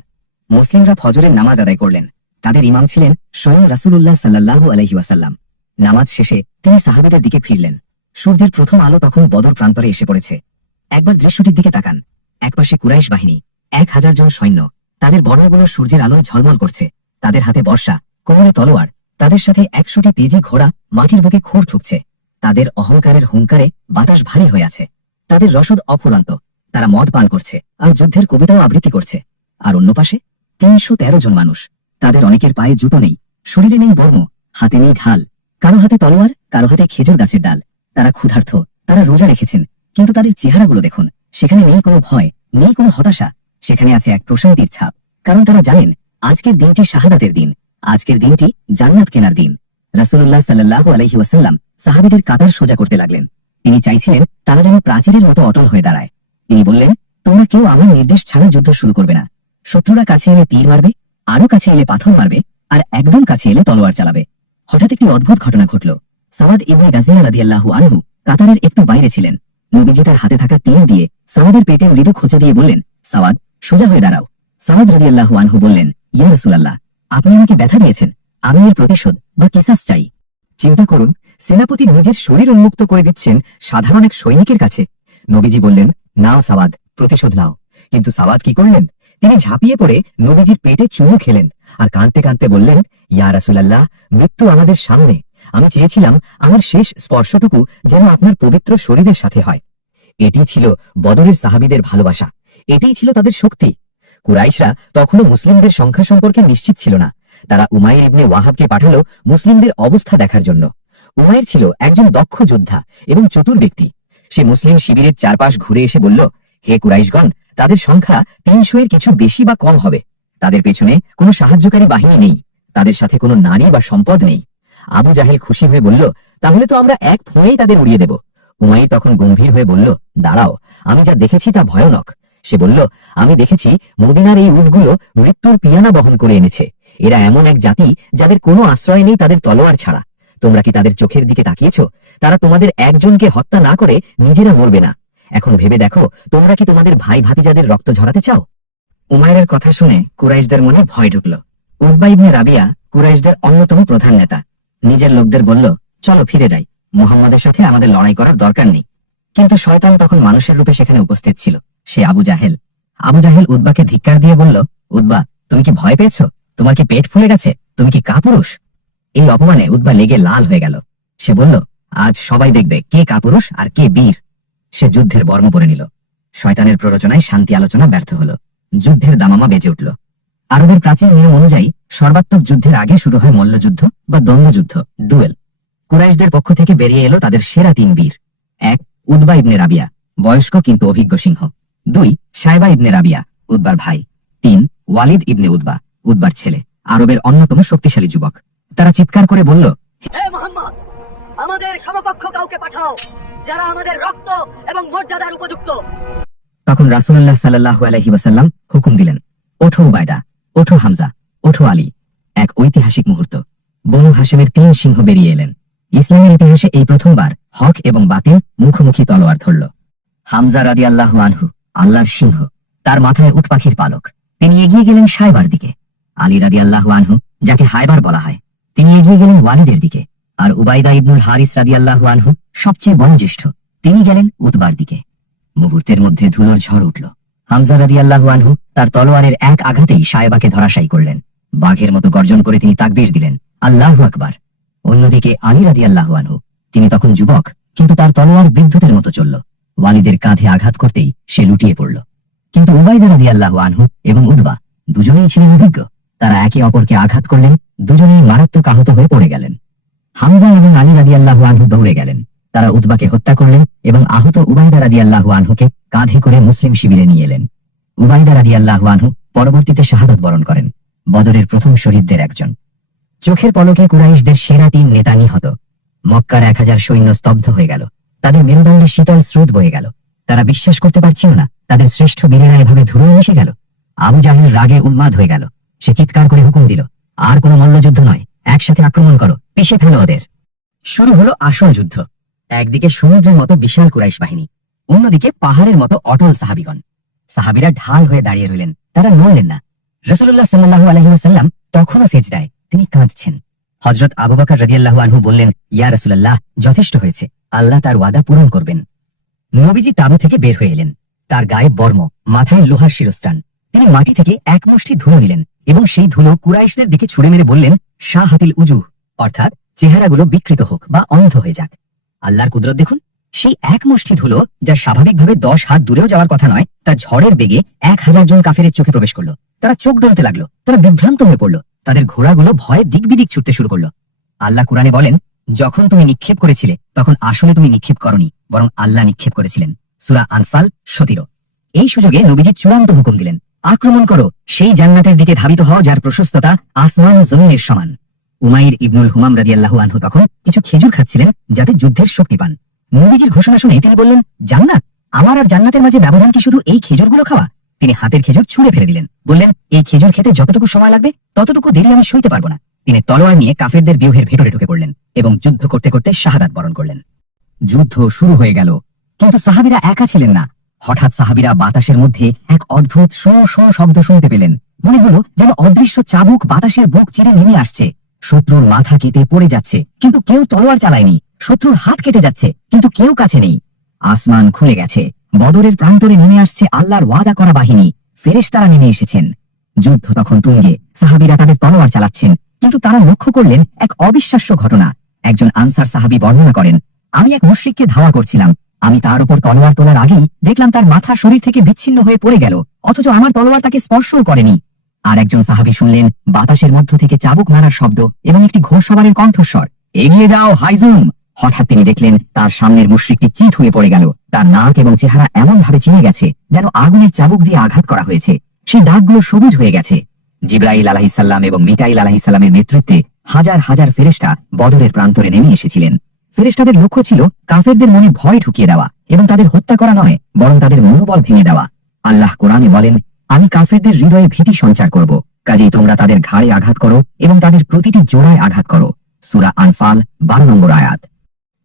মুসলিমরা ফজরের নামাজ আদায় করলেন। তাদের ইমাম ছিলেন স্বয়ং রাসূলুল্লাহ সাল্লাল্লাহু আলাইহি ওয়াসাল্লাম। নামাজ শেষে তিনি সাহাবীদের দিকে ফিরলেন। সূর্যের প্রথম আলো তখন বদর প্রান্তরে এসে পড়েছে। একবার দৃশ্যটির দিকে তাকান। একপাশে কুরাইশ বাহিনী, 1000 জন সৈন্য, তাদের বর্ণগুলো সূর্যের আলোয় ঝলমল করছে। তাদের হাতে বর্ষা, কোমরে তলোয়ার, তাদের সাথে 100টি তেজি ঘোড়া মাটির বুকে খুর ঠুকছে। তাদের অহংকারের হুঙ্কারে বাতাস ভারী হয়ে আছে। তাদের রসদ অফুরন্ত, তারা মদ পান করছে আর যুদ্ধের কবিতাও আবৃত্তি করছে। আর অন্য পাশে 313 জন মানুষ। তাদের অনেকের পায়ে জুতো নেই, শরীরে নেই বর্ম, হাতে নেই ঢাল, কারো হাতে তলোয়ার, কারো হাতে খেজুর গাছের ডাল। তারা ক্ষুধার্ত, তারা রোজা রেখেছেন, কিন্তু তাদের চেহারাগুলো দেখুন, সেখানে নেই কোনো ভয়, নেই কোনো হতাশা, সেখানে আছে এক প্রশান্তির ছাপ। কারণ তারা জানেন আজকের দিনটি শাহাদাতের দিন, আজকের দিনটি জান্নাত কেনার দিন। রাসূলুল্লাহ সাল্লাল্লাহু আলাইহি ওয়াসাল্লাম সাহাবীদের কাতার সোজা করতে লাগলেন। তিনি চাইছিলেন তারা যেন প্রাচীরের মতো অটল হয়ে দাঁড়ায়। তিনি বললেন, তোমরা কেউ আমার নির্দেশ ছাড়া যুদ্ধ শুরু করবে না। শত্রুরা কাছে এলে তীর মারবে, আরো কাছে এলে পাথর মারবে, আর একদম কাছে এলে তলোয়ার চালাবে। হঠাৎ একটি অদ্ভুত ঘটনা ঘটল। সাওয়াদ ইবনে গাজিয়া রাদিয়াল্লাহু আনহু কাতারের একটু বাইরে ছিলেন। নবীজি তার হাতে থাকা তীর দিয়ে সাওয়াদের পেটে মৃদু খোঁচা দিয়ে বললেন, সাওয়াদ, সোজা হয়ে দাঁড়াও। সাওয়াদ রাদিয়াল্লাহু আনহু বললেন, ইয়া রাসূলুল্লাহ, আপনি আমাকে ব্যথা দিয়েছেন, আমি এর প্রতিশোধ বা কিসাস চাই। চিন্তা করুন, সেনাপতি নিজের শরীর উন্মুক্ত করে দিচ্ছেন সাধারণ এক সৈনিকের কাছে। নবীজি বললেন, নাও সাওয়াদ, প্রতিশোধ নাও। কিন্তু সাওয়াদ কি করলেন? তিনি ঝাঁপিয়ে পড়ে নবীজির পেটে চুমু খেলেন আর কাঁদতে কাঁদতে বললেন, ইয়া রাসূলুল্লাহ, মৃত্যু আমাদের সামনে। আমি চেয়েছিলাম আমার শেষ স্পর্শটুকু যেন আপনার পবিত্র শরীরের সাথে হয়। এটি ছিল বদরের সাহাবীদের ভালোবাসা, এটাই ছিল তাদের শক্তি। কুরাইশরা তখনও মুসলিমদের সংখ্যা সম্পর্কে নিশ্চিত ছিল না। তারা উমাইর ইবনে ওয়াহাবকে পাঠালো মুসলিমদের অবস্থা দেখার জন্য। উমাইর ছিল একজন দক্ষ যোদ্ধা এবং চতুর ব্যক্তি। সে মুসলিম শিবিরের চারপাশ ঘুরে এসে বলল, হে কুরাইশগণ, তাদের সংখ্যা 300-এর কিছু বেশি বা কম হবে। তাদের পেছনে কোনো সাহায্যকারী বাহিনী নেই, তাদের সাথে কোনো নারী বা সম্পদ নেই। আবু জাহেল খুশি হয়ে বলল, তাহলে তো আমরা এক ফোঁয়েই তাদের উড়িয়ে দেব। উমাইর তখন গম্ভীর হয়ে বলল, দাঁড়াও, আমি যা দেখেছি তা ভয়ানক। সে বলল, আমি দেখেছি মদিনার এই উটগুলো মৃত্যুর পিয়ানা বহন করে এনেছে। এরা এমন এক জাতি যাদের কোনো আশ্রয় নেই তাদের তলোয়ার ছাড়া। তোমরা কি তাদের চোখের দিকে তাকিয়েছ? তারা তোমাদের একজনকে হত্যা না করে নিজেরা মরবে না। এখন ভেবে দেখো, তোমরা কি তোমাদের ভাই ভাতিজাদের রক্ত ঝরাতে চাও? উমাইরের কথা শুনে কুরাইশদের মনে ভয় ঢুকল। উতবা ইবনে রাবিয়া কুরাইশদের অন্যতম প্রধান নেতা। নিজের লোকদের বলল, চলো ফিরে যাই, মুহাম্মদের সাথে আমাদের লড়াই করার দরকার নেই। কিন্তু শয়তান তখন মানুষের রূপে সেখানে উপস্থিত ছিল, সে আবু জাহেল। আবু জাহেল উতবাকে ধিক্কার দিয়ে বলল, উতবা, তুমি কি ভয় পেয়েছ? তোমার কি পেট ফুলে গেছে? তুমি কি কাপুরুষ? এই অপমানে উতবা লেগে লাল হয়ে গেল। সে বলল, আজ সবাই দেখবে কে কাপুরুষ আর কে বীর। সে যুদ্ধের বর্ম পরে নিল। শয়তানের প্ররোচনায় শান্তি আলোচনা ব্যর্থ হল। যুদ্ধের দামামা বেজে উঠল। আরবের প্রাচীন নিয়ম অনুযায়ী সর্বাত্মক যুদ্ধের আগে শুরু হয় মল্লযুদ্ধ বা দ্বন্দ্বযুদ্ধ, ডুয়েল। কুরাইশদের পক্ষ থেকে বেরিয়ে এলো তাদের সেরা 3 বীর। 1. উতবা ইবনে রাবিয়া, বয়স্ক কিন্তু অভিজ্ঞ সিংহ। 2. শায়বা ইবনে রাবিয়া, উতবার ভাই। 3. ওয়ালিদ ইবনে উতবা, উতবার ছেলে, আরবের অন্যতম শক্তিশালী যুবক। তারা চিৎকার করে বলল, হে মুহাম্মদ, আমাদের সমকক্ষ কাউকে পাঠাও যারা আমাদের রক্ত এবং মর্যাদার উপযুক্ত। তখন রাসূলুল্লাহ সাল্লাল্লাহু আলাইহি ওয়াসাল্লাম হুকুম দিলেন, ওঠো উবাইদা, ওঠো হামজা, ওঠো আলী। এক ঐতিহাসিক মুহূর্ত। বনু হাশেমের 3 সিংহ বেরিয়ে এলেন। ইসলামের ইতিহাসে এই প্রথমবার হক এবং বাতিল মুখোমুখি তলোয়ার ধরল। হামজা রাদিয়াল্লাহু আনহু আল্লাহর সিংহ, তার মাথায় উট পাখির পালক। তিনি এগিয়ে গেলেন সাইবার দিকে। আলী রাদিয়াল্লাহু আনহু, যাকে হায়বার বলা হয়, তিনি এগিয়ে গেলেন ওয়ালিদের দিকে। আর উবাইদা ইবনুল হারিস রাদিয়াল্লাহু আনহু, সবচেয়ে বয়োজ্যেষ্ঠ, তিনি গেলেন উতবার দিকে। মুহূর্তের মধ্যে ধুলোর ঝড় উঠল। হামজা রাদিয়াল্লাহু আনহু তার তলোয়ারের এক আঘাতেই সায়েবাকে ধরাশায়ী করলেন। বাঘের মতো গর্জন করে তিনি তাকবীর দিলেন, আল্লাহু আকবার। অন্যদিকে আলী রাদিয়াল্লাহু আনহু, তিনি তখন যুবক, কিন্তু তার তলোয়ার বিদ্যুতের মতো চলল। ওয়ালিদের কাঁধে আঘাত করতেই সে লুটিয়ে পড়ল। কিন্তু উবাইদা রাদিয়াল্লাহু আনহু এবং উতবা দুজনেই ছিলেন অভিজ্ঞ। তারা একে অপরকে আঘাত করলেন, দুজনেই মারাত্মক আহত হয়ে পড়ে গেলেন। হামজা এবং আলী রাদিয়াল্লাহু আনহু দৌড়ে গেলেন। তারা উতবাকে হত্যা করলেন এবং আহত উবাইদা রাদিয়াল্লাহু আনহুকে কাঁধে করে মুসলিম শিবিরে নিয়ে এলেন। উবাইদা রাদিয়াল্লাহু আনহু পরবর্তীতে শাহাদাত বরণ করেন, বদরের প্রথম শহীদদের একজন। চোখের পলকে কুরাইশদের সেরা 3 নেতা নিহত। মক্কার 1000 সৈন্য স্তব্ধ হয়ে গেল। তাদের মেরুদণ্ডে শীতল স্রোত বয়ে গেল। তারা বিশ্বাস করতে পারছিল না তাদের শ্রেষ্ঠ বীরেরা এভাবে ধুলোয় মিশে গেল। আবু জাহেল রাগে উন্মাদ হয়ে গেল। সে চিৎকার করে হুকুম দিল, আর কোনো মল্লযুদ্ধ নয়, একসাথে আক্রমণ করো, পিষে ফেলো ওদের। শুরু হলো আসল যুদ্ধ। একদিকে সমুদ্রের মতো বিশাল কুরাইশ বাহিনী, অন্যদিকে পাহাড়ের মতো অটল সাহাবিগণ। সাহাবিরা ঢাল হয়ে দাঁড়িয়ে রইলেন, তারা নড়লেন না। রাসূলুল্লাহ সাল্লাল্লাহু আলাইহি ওয়াসাল্লাম তখনও সেজদায়, তিনি কাঁদছেন। হযরত আবু বকর রাদিয়াল্লাহু আনহু বললেন, ইয়া রাসূলুল্লাহ, যথেষ্ট হয়েছে, আল্লাহ তার ওয়াদা পূরণ করবেন। নবীজি তাঁবু থেকে বের হয়ে এলেন। তার গায়ে বর্ম, মাথায় লোহার শিরস্ত্রাণ। তিনি মাটি থেকে এক মুষ্টি ধুলো নিলেন এবং সেই ধুলো কুরাইশদের দিকে ছুড়ে মেরে বললেন, শাহাতিল উজুহ, অর্থাৎ চেহারাগুলো বিকৃত হোক বা অন্ধ হয়ে যাক। আল্লাহর কুদরত দেখুন, সেই এক মুষ্টি ধুলো, যা স্বাভাবিকভাবে 10 হাত দূরেও যাওয়ার কথা নয়, তা ঝড়ের বেগে 1000 জন কাফেরের চোখে প্রবেশ করলো। তারা চোখ ডলতে লাগলো, তারা বিভ্রান্ত হয়ে পড়লো, তাদের ঘোড়াগুলো ভয়ে দিক বিদিক ছুটতে শুরু করলো। আল্লাহ কুরআনে বলেন, যখন তুমি নিক্ষেপ করেছিলে তখন আসলে তুমি নিক্ষেপ করনি, বরং আল্লাহ নিক্ষেপ করেছিলেন। সূরা আনফাল 17। এই সুযোগে নবীজি চূড়ান্ত হুকুম দিলেন, আক্রমণ করো, সেই জান্নাতের দিকে ধাবিত হও যার প্রশস্ততা আসমান ও জমিনের সমান। উমাইর ইবনুল হুমাম রাদিয়াল্লাহু আনহু তখন কিছু খেজুর খাচ্ছিলেন যাতে যুদ্ধের শক্তি পান। নবীজির ঘোষণা শুনে তিনি বললেন, জান্নাত? আমার আর জান্নাতের মাঝে ব্যবধান কি শুধু এই খেজুরগুলো খাওয়া? তিনি হাতের খেজুর ছুঁড়ে ফেলে দিলেন, বললেন, এই খেজুর খেতে যতটুকু সময় লাগবে ততটুকু দেরি আমি সইতে পারবো না। তিনি তলোয়ার নিয়ে কাফেরদের ব্যূহের ভেতরে ঢুকে পড়লেন এবং যুদ্ধ করতে করতে শাহাদাত বরণ করলেন। যুদ্ধ শুরু হয়ে গেল, কিন্তু সাহাবীরা একা ছিলেন না। হঠাৎ সাহাবীরা বাতাসের মধ্যে এক অদ্ভুত শো শো শব্দ শুনতে পেলেন। মনে হলো যেন অদৃশ্য চাবুক বাতাসের বুক চিরে নেমে আসছে। শত্রুর মাথা কেটে পড়ে যাচ্ছে, কিন্তু কেউ তলোয়ার চালায়নি। শত্রুর হাত কেটে যাচ্ছে, কিন্তু কেউ কাছে নেই। আসমান খুলে গেছে, বদরের প্রান্তরে নেমে আসছে আল্লাহর ওয়াদা করা বাহিনী। ফেরেশতারা নেমে এসেছেন। যুদ্ধ তখন তুঙ্গে। সাহাবীরা তাদের তলোয়ার চালাচ্ছেন, কিন্তু তারা লক্ষ্য করলেন এক অবিশ্বাস্য ঘটনা। একজন আনসার সাহাবী বর্ণনা করেন, আমি এক মুশরিককে ধাওয়া করছিলাম। আমি তার উপর তলোয়ার তোলার আগেই দেখলাম তার মাথা শরীর থেকে বিচ্ছিন্ন হয়ে পড়ে গেল, অথচ আমার তলোয়ার তাকে স্পর্শও করেনি। আর একজন সাহাবী শুনলেন বাতাসের মধ্য থেকে চাবুক মারার শব্দ এবং একটি ঘোড়সওয়ারের কণ্ঠস্বর, এগিয়ে যাও হাইজুম। হঠাৎ তিনি দেখলেন তার সামনের মুশরিকটি চিৎ হয়ে পড়ে গেল। তার নাক এবং চেহারা এমন ভাবে চিনে গেছে যেন আগুনের চাবুক দিয়ে আঘাত করা হয়েছে। সেই দাগগুলো সবুজ হয়ে গেছে। জিবরাইল আলাইহিস সালাম এবং মিকাইল আলাইহিস সালামের নেতৃত্বে হাজার হাজার ফেরেশতা বদরের প্রান্তরে নেমে এসেছিলেন। ফেরেশতাদের লক্ষ্য ছিল কাফেরদের মনে ভয় ঢুকিয়ে দেওয়া এবং তাদের হত্যা করা নয়, বরং তাদের মনোবল ভেঙে দেওয়া। আল্লাহ কোরআনে বলেন, আমি কাফেরদের হৃদয়ে ভীতি সঞ্চার করব, কাজেই তোমরা তাদের ঘাড়ে আঘাত করো এবং তাদের প্রতিটি জোড়ায় আঘাত করো। সূরা আনফাল 12 নম্বর আয়াত।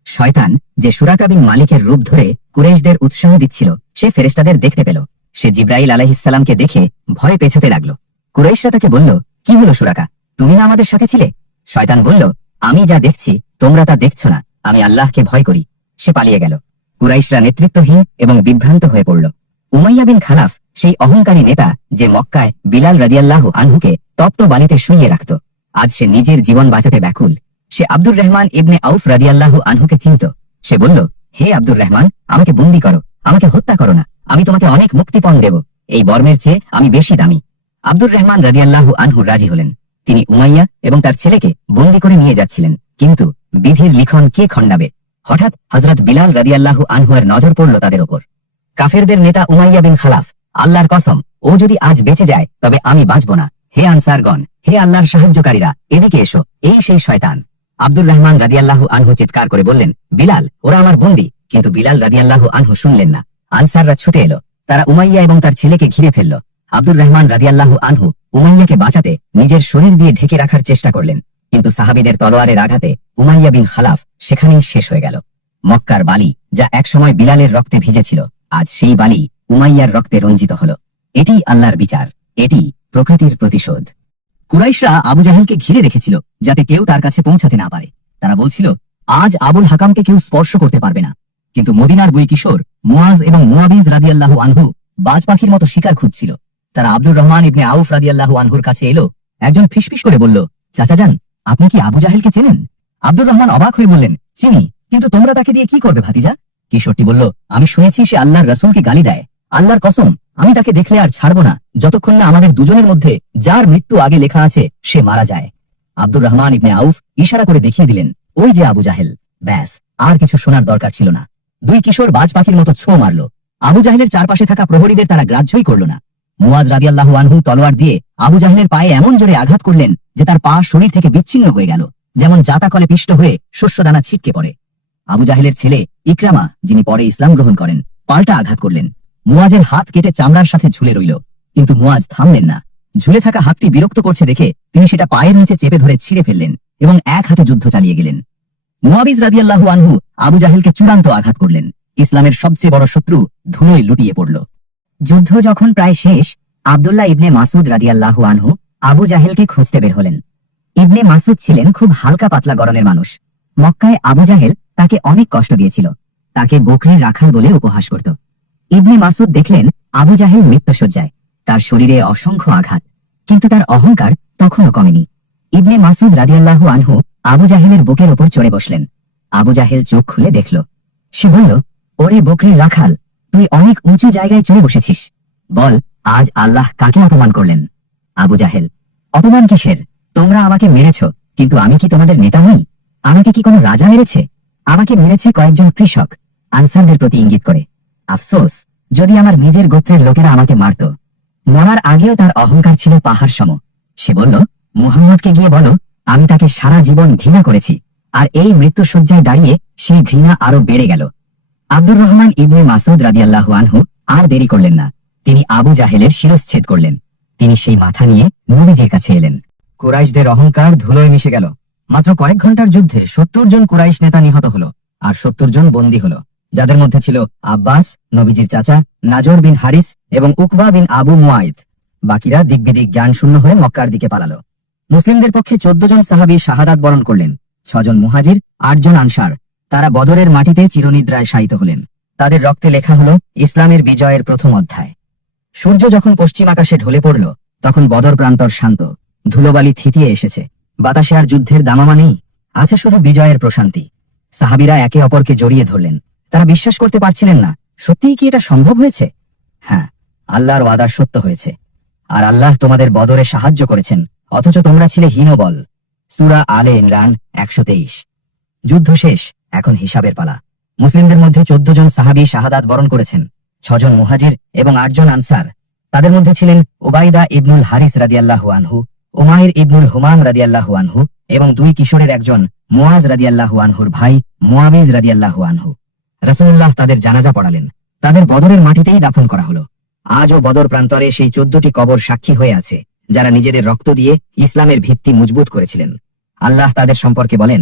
শয়তান, যে সুরাকা বিন মালিকের রূপ ধরে কুরাইশদের উৎসাহ দিচ্ছিল, সে ফেরেশতাদের দেখতে পেল। সে জিবরাইল আলাইহিস সালামকে দেখে ভয় পেছাতে লাগলো। কুরাইশরা তাকে বলল, কি হলো সুরাকা, তুমি না আমাদের সাথে ছিলে? শয়তান বলল, আমি যা দেখছি তোমরা তা দেখছো না, আমি আল্লাহকে ভয় করি। সে পালিয়ে গেল। কুরাইশরা নেতৃত্বহীন এবং বিভ্রান্ত হয়ে পড়ল। উমাইয়া বিন খালাফ সেই অহংকারী নেতা, যে মক্কায় বিলাল রাদিয়াল্লাহু আনহুকে তপ্ত বালিতে শুইয়ে রাখত, আজ সে নিজের জীবন বাঁচাতে ব্যাকুল। সে আব্দুর রহমান ইবনে আউফ রাদিয়াল্লাহু আনহুকে চিনত। সে বলল, হে আব্দুর রহমান, আমাকে বন্দী করো, আমাকে হত্যা করো না, আমি তোমাকে অনেক মুক্তিপণ দেব, এই বর্মের চেয়ে আমি বেশি দামি। আব্দুর রহমান রাদিয়াল্লাহু আনহু রাজি হলেন। তিনি উমাইয়া এবং তার ছেলেকে বন্দী করে নিয়ে যাচ্ছিলেন, কিন্তু বিধির লিখন কে খণ্ডাবে? হঠাৎ হযরত বিলাল রাদিয়াল্লাহু আনহুর নজর পড়ল তাদের উপর। কাফেরদের নেতা উমাইয়া বিন খালাফ, আল্লাহর কসম, ও যদি আজ বেঁচে যায় তবে আমি বাঁচব না। হে আনসারগণ, হে আল্লাহর সাহায্যকারীরা, এদিকে এসো, এই সেই শয়তান। আব্দুর রহমান রাদিয়াল্লাহু আনহু চিৎকার করে বললেন, বিলাল, ওরা আমার বন্দী। কিন্তু বিলাল রাদিয়াল্লাহু আনহু শুনলেন না। আনসাররা ছুটে এলো, তারা উমাইয়া এবং তার ছেলেকে ঘিরে ফেলল। আব্দুর রহমান রাদিয়াল্লাহু আনহু উমাইয়াকে বাঁচাতে নিজের শরীর দিয়ে ঢেকে রাখার চেষ্টা করলেন, কিন্তু সাহাবীদের তলোয়ারের আঘাতে উমাইয়া বিন খালাফ সেখানেই শেষ হয়ে গেল। মক্কার বালি, যা একসময় বিলালের রক্তে ভিজেছিল, আজ সেই বালি উমাইয়ার রক্তে রঞ্জিত হল। এটি আল্লাহর বিচার, এটি প্রকৃতির প্রতিশোধ। কুরাইশরা আবু জাহেলকে ঘিরে রেখেছিল যাতে কেউ তার কাছে পৌঁছাতে না পারে। তারা বলছিল, আজ আবুল হাকামকে কেউ স্পর্শ করতে পারবে না। কিন্তু মদিনার দুই কিশোর মুয়াজ এবং মুয়াবিজ রাদিয়াল্লাহু আনহু বাজ পাখির মতো শিকার খুঁজছিল। তারা আব্দুর রহমান ইবনে আউফ রাদিয়াল্লাহু আনহুর কাছে এলো। একজন ফিসফিস করে বলল, চাচা যান, আপনি কি আবু জাহেলকে চেনেন? আব্দুর রহমান অবাক হয়ে বললেন, চিনি, কিন্তু তোমরা তাকে দিয়ে কি করবে ভাতিজা? কিশোরটি বলল, আমি শুনেছি সে আল্লাহর রাসূলকে গালি দেয়। আল্লাহর কসম, আমি তাকে দেখলে আর ছাড়বো না যতক্ষণ না আমাদের দুজনের মধ্যে যার মৃত্যু আগে লেখা আছে সে মারা যায়। আব্দুর রহমান ইবনে আউফ ইশারা করে দেখিয়ে দিলেন, ওই যে আবু জাহেল। ব্যাস, আর কিছু শোনার দরকার ছিল না। দুই কিশোর বাজ পাখির মতো ছো মারল। আবু জাহেলের চারপাশে থাকা প্রহরীদের তারা গ্রাহ্যই করল না। মুয়াজ রাদিয়াল্লাহু আনহু তলোয়ার দিয়ে আবু জাহেলের পায়ে এমন জোরে আঘাত করলেন যে তার পা শরীর থেকে বিচ্ছিন্ন হয়ে গেল, যেমন জাতাকলে পিষ্ট হয়ে শস্যদানা ছিটকে পড়ে। আবু জাহেলের ছেলে ইকরামা, যিনি পরে ইসলাম গ্রহণ করেন, পাল্টা আঘাত করলেন। মুয়াজের হাত কেটে চামড়ার সাথে ঝুলে রইল, কিন্তু মুয়াজ থামলেন না। ঝুলে থাকা হাতটি বিরক্ত করছে দেখে তিনি সেটা পায়ের নিচে চেপে ধরে ছিঁড়ে ফেললেন এবং এক হাতে যুদ্ধ চালিয়ে গেলেন। মুয়াবিজ রাদিয়াল্লাহু আনহু আবু জাহেলকে চূড়ান্ত আঘাত করলেন। ইসলামের সবচেয়ে বড় শত্রু ধুলোয় লুটিয়ে পড়ল। যুদ্ধ যখন প্রায় শেষ, আব্দুল্লাহ ইবনে মাসুদ রাদিয়াল্লাহু আনহু আবু জাহেলকে খুঁজতে বের হলেন। ইবনে মাসুদ ছিলেন খুব হালকা পাতলা গড়নের মানুষ। মক্কায় আবু জাহেল তাকে অনেক কষ্ট দিয়েছিল, তাকে বকরির রাখাল বলে উপহাস করত। ইবনে মাসুদ দেখলেন আবু জাহেল মৃত্যুশয্যায়, তার শরীরে অসংখ্য আঘাত, কিন্তু তার অহংকার তখনও কমেনি। ইবনে মাসুদ রাদিয়াল্লাহু আনহু আবু জাহেলের বুকের ওপর চড়ে বসলেন। আবু জাহেল চোখ খুলে দেখল। সে বলল, ওরে বকরির রাখাল, তুই অনেক উঁচু জায়গায় চড়ে বসেছিস। বল, আজ আল্লাহ কাকে অপমান করলেন? আবু জাহেল, অপমান কিসের? তোমরা আমাকে মেরেছ, কিন্তু আমি কি তোমাদের নেতা নই? আমাকে কি কোনো রাজা মেরেছে? আমাকে মেরেছে কয়েকজন কৃষক, আনসারদের প্রতি ইঙ্গিত করে। আফসোস, যদি আমার নিজের গোত্রের লোকেরা আমাকে মারত। মরার আগেও তার অহংকার ছিল পাহাড় সম। সে বলল, মুহাম্মদকে গিয়ে বলো আমি তাকে সারা জীবন ঘৃণা করেছি, আর এই মৃত্যুশয্যায় দাঁড়িয়ে সেই ঘৃণা আরো বেড়ে গেল। আব্দুর রহমান ইবনে মাসুদ রাদিয়াল্লাহু আনহু আর দেরি করলেন না। তিনি আবু জাহেলের শিরশ্ছেদ করলেন। তিনি সেই মাথা নিয়ে নবীজির কাছে এলেন। কুরাইশদের অহংকার ধুলোয় মিশে গেল। মাত্র কয়েক ঘন্টার যুদ্ধে ৭০ জন কুরাইশ নেতা নিহত হল, আর ৭০ জন বন্দী হল, যাদের মধ্যে ছিল আব্বাস, নবীজির চাচা, নাজর বিন হারিস এবং উকবা বিন আবু মুয়াইদ। বাকিরা দিকবিদিক জ্ঞানশূন্য হয়ে মক্কার দিকে পালালো। মুসলিমদের পক্ষে ১৪ জন সাহাবী শাহাদাত বরণ করলেন, ৬ জন মুহাজির, ৮ জন আনসার। তারা বদরের মাটিতে চিরনিদ্রায় শায়িত হলেন। তাদের রক্তে লেখা হল ইসলামের বিজয়ের প্রথম অধ্যায়। সূর্য যখন পশ্চিম আকাশে ঢলে পড়ল, তখন বদর প্রান্তর শান্ত, ধুলোবালি থিতিয়ে এসেছে। বাতাসে আর যুদ্ধের দামামা নেই, আছে শুধু বিজয়ের প্রশান্তি। সাহাবীরা একে অপরকে জড়িয়ে ধরলেন। তারা বিশ্বাস করতে পারছিলেন না, সত্যিই কি এটা সম্ভব হয়েছে? হ্যাঁ, আল্লাহর ওয়াদা সত্য হয়েছে। আর আল্লাহ তোমাদের বদরে সাহায্য করেছেন, অথচ তোমরা ছিলে হীনবল। সূরা আলে ইমরান ১২৩। যুদ্ধ শেষ, এখন হিসাবের পালা। মুসলিমদের মধ্যে ১৪ জন সাহাবী শাহাদাত বরণ করেছেন, ৬ জন মুহাজির এবং ৮ জন আনসার। তাদের মধ্যে ছিলেন উবাইদা ইবনুল হারিস রাদিয়াল্লাহু আনহু, উমাইর ইবনুল হুমাম রাদিয়াল্লাহু আনহু এবং 2 কিশোরের একজন মুয়াজ রাদিয়াল্লাহু আনহুর ভাই মুয়াবিজ রাদিয়াল্লাহু আনহু। রাসূলুল্লাহ তাদের জানাজা পড়ালেন। তাদের বদরের মাটিতেই দাফন করা হলো। আজও বদর প্রান্তরে সেই 14টি কবর সাক্ষী হয়ে আছে, যারা নিজেদের রক্ত দিয়ে ইসলামের ভিত্তি মজবুত করেছিলেন। আল্লাহ তাদের সম্পর্কে বলেন,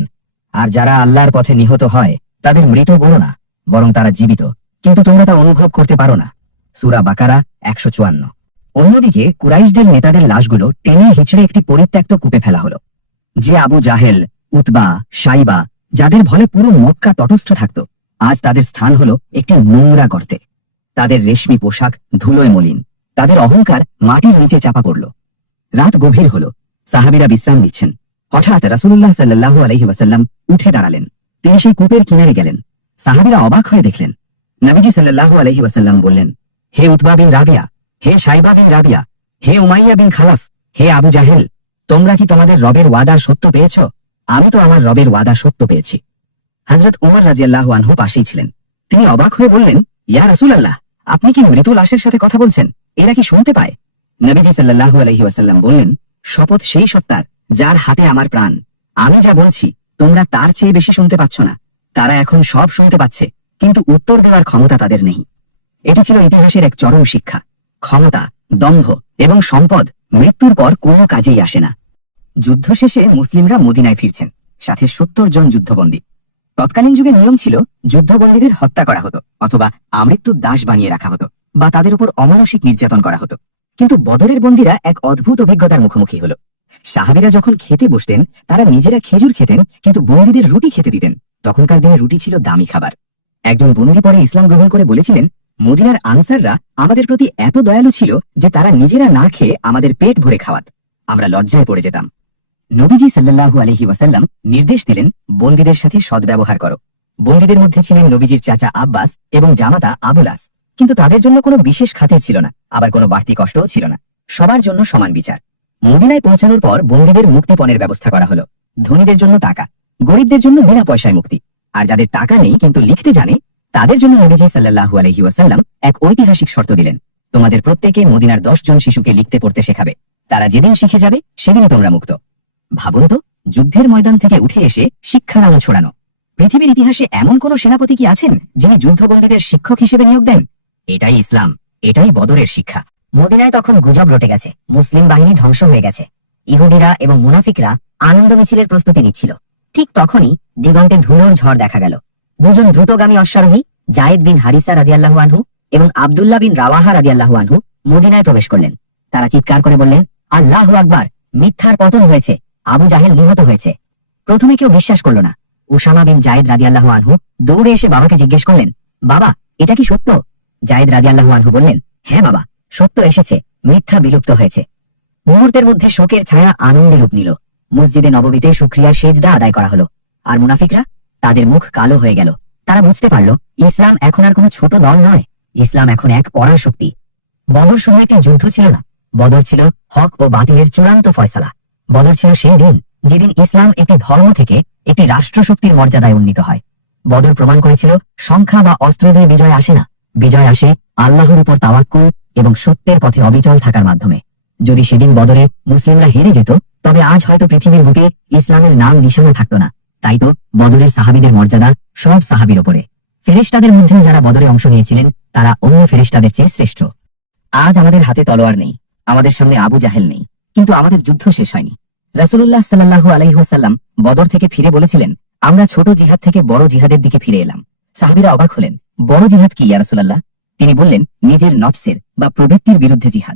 আর যারা আল্লাহর পথে নিহত হয় তাদের মৃত বলো না, বরং তারা জীবিত, কিন্তু তোমরা তা অনুভব করতে পারো না। সূরা বাকারা ১৫৪। অন্যদিকে কুরাইশদের নেতাদের লাশগুলো টেনে হিচড়ে একটি পরিত্যক্ত কূপে ফেলা হলো। যে আবু জাহেল, উতবা, সাইবা, যাদের ভলে পুরো মক্কা তটস্থ থাকত, আজ তাদের স্থান হলো একটি নোংরা গর্তে। তাদের রেশমি পোশাক ধুলোয় মলিন, তাদের অহংকার মাটির নিচে চাপা পড়ল। রাত গভীর হলো, সাহাবীরা বিশ্রাম নিচ্ছেন। হঠাৎ রাসূলুল্লাহ সাল্লাল্লাহু আলাইহি ওয়াসাল্লাম উঠে দাঁড়ালেন। তিনি সেই কূপের কিনারে গেলেন। সাহাবীরা অবাক হয়ে দেখলেন। নবীজি সাল্লাল্লাহু আলাইহি ওয়াসাল্লাম বললেন, হে উতবা বিন রাবিয়া, হে সাইবা বিন রাবিয়া, হে উমাইয়া বিন খালাফ, হে আবু জাহেল, তোমরা কি তোমাদের রবের ওয়াদা সত্য পেয়েছ? আমি তো আমার রবের ওয়াদা সত্য পেয়েছি। হযরত উমর রাদিয়াল্লাহু আনহু পাশেই ছিলেন। তিনি অবাক হয়ে বললেন, ইয়া রাসূলুল্লাহ, আপনি কি মৃত লাশের সাথে কথা বলছেন? এরা কি শুনতে পায়? নবীজি সাল্লাল্লাহু আলাইহি ওয়াসাল্লাম বললেন, শপথ সেই সত্তার যার হাতে আমার প্রাণ, আমি যা বলছি তোমরা তার চেয়ে বেশি শুনতে পাচ্ছ না। তারা এখন সব শুনতে পাচ্ছে, কিন্তু উত্তর দেওয়ার ক্ষমতা তাদের নেই। এটি ছিল ইতিহাসের এক চরম শিক্ষা। ক্ষমতা, দম্ভ এবং সম্পদ মৃত্যুর পর কোনো কাজেই আসে না। যুদ্ধ শেষে মুসলিমরা মদিনায় ফিরছেন, সাথে ৭০ জন যুদ্ধবন্দী। তৎকালীন যুগে নিয়ম ছিল যুদ্ধবন্দীদের হত্যা করা হতো অথবা আমৃত্যু দাস বানিয়ে রাখা হতো। বা তাদের উপর অমানসিক নির্যাতন করা হতো। কিন্তু বদরের বন্দীরা এক অদ্ভুত অভিজ্ঞতার মুখোমুখি হলো। সাহাবীরা যখন খেতে বসতেন তারা নিজেরা খেজুর খেতেন, কিন্তু বন্দীদের রুটি খেতে দিতেন। তখনকার দিনে রুটি ছিল দামি খাবার। একজন বন্দী পরে ইসলাম গ্রহণ করে বলেছিলেন, মদিনার আনসাররা আমাদের প্রতি এত দয়ালু ছিল যে তারা নিজেরা না খেয়ে আমাদের পেট ভরে খাওয়াত। আমরা লজ্জায় পড়ে যেতাম। নবীজি সাল্লাল্লাহু আলাইহি ওয়াসাল্লাম নির্দেশ দিলেন, বন্দীদের সাথে সদ্ব্যবহার করো। বন্দীদের মধ্যে ছিলেন নবীজির চাচা আব্বাস এবং জামাতা আবুল আস, কিন্তু তাদের জন্য কোনো বিশেষ খাতির ছিল না, আবার কোনো বাড়তি কষ্টও ছিল না। সবার জন্য সমান বিচার। মদিনায় পৌঁছানোর পর বন্দীদের মুক্তিপণের ব্যবস্থা করা হলো। ধনীদের জন্য টাকা, গরিবদের জন্য বিনা পয়সায় মুক্তি। আর যাদের টাকা নেই কিন্তু লিখতে জানে, তাদের জন্য নবীজি সাল্লাল্লাহু আলাইহি ওয়াসাল্লাম এক ঐতিহাসিক শর্ত দিলেন, তোমাদের প্রত্যেকে মদিনার 10 জন শিশুকে লিখতে পড়তে শেখাবে। তারা যেদিন শিখে যাবে সেদিনই তোমরা মুক্ত। ভাবুন তো, যুদ্ধের ময়দান থেকে উঠে এসে শিক্ষার আলো ছড়ানো। পৃথিবীর ইতিহাসে এমন কোন সেনাপতি কি আছেন যিনি যুদ্ধবন্দীদের শিক্ষক হিসেবে নিয়োগ দেন? এটাই ইসলাম, এটাই বদরের শিক্ষা। মদিনায় তখন গুজব রটে গেছে, মুসলিম বাহিনী ধ্বংস হয়ে গেছে। ইহুদিরা এবং মুনাফিকরা আনন্দ মিছিলের প্রস্তুতি নিচ্ছিল। ঠিক তখনই দিগন্তে ধুলোর ঝড় দেখা গেল। দুজন দ্রুতগামী অশ্বারোহী, জায়েদ বিন হারিসা রাদিয়াল্লাহু আনহু এবং আব্দুল্লাহ বিন রাওয়াহা রাদিয়াল্লাহু আনহু মদিনায় প্রবেশ করলেন। তারা চিৎকার করে বললেন, আল্লাহু আকবার, মিথ্যার পতন হয়েছে, আবু জাহেল নিহত হয়েছে। প্রথমে কেউ বিশ্বাস করল না। উসামা বিন জায়েদ রাদিয়াল্লাহু আনহু দৌড়ে এসে বাবাকে জিজ্ঞেস করলেন, বাবা, এটা কি সত্য? জায়েদ রাদিয়াল্লাহু আনহু বললেন, হ্যাঁ বাবা, সত্য এসেছে, মিথ্যা বিলুপ্ত হয়েছে। মুহূর্তের মধ্যে শোকের ছায়া আনন্দে রূপ নিল। মসজিদে নববীতে শুকরিয়া সেজদা আদায় করা হলো। আর মুনাফিকরা, তাদের মুখ কালো হয়ে গেল। তারা বুঝতে পারল, ইসলাম এখন আর কোনো ছোট দল নয়, ইসলাম এখন এক পরাশক্তি। বদর শুধু একটি যুদ্ধ ছিল না, বদর ছিল হক ও বাতিলের চূড়ান্ত ফয়সালা। বদর ছিল সেই দিন যেদিন ইসলাম একটি ধর্ম থেকে একটি রাষ্ট্রশক্তির মর্যাদায় উন্নীত হয়। বদর প্রমাণ করেছিল, সংখ্যা বা অস্ত্র দিয়ে বিজয় আসে না, বিজয় আসে আল্লাহর উপর তাওয়াক্কুল এবং সত্যের পথে অবিচল থাকার মাধ্যমে। যদি সেদিন বদরে মুসলিমরা হেরে যেত, তবে আজ হয়তো পৃথিবীর বুকে ইসলামের নাম নিশানা থাকতো না। তাই তো বদরের সাহাবীদের মর্যাদা সব সাহাবীর ওপরে। ফেরেশতাদের মধ্যেও যারা বদরে অংশ নিয়েছিলেন তারা অন্য ফেরেশতাদের চেয়ে শ্রেষ্ঠ। আজ আমাদের হাতে তলোয়ার নেই, আমাদের সামনে আবু জাহেল নেই, কিন্তু আমাদের যুদ্ধ শেষ হয়নি। রাসূলুল্লাহ সাল্লাল্লাহু আলাইহি ওয়াসাল্লাম বদর থেকে ফিরে বলেছিলেন, আমরা ছোট জিহাদ থেকে বড় জিহাদের দিকে ফিরে এলাম। সাহাবীরা অবাক হলেন, বড় জিহাদ কি ইয়া রাসূলুল্লাহ? তিনি বললেন, নিজের নফসের বা প্রবৃত্তির বিরুদ্ধে জিহাদ।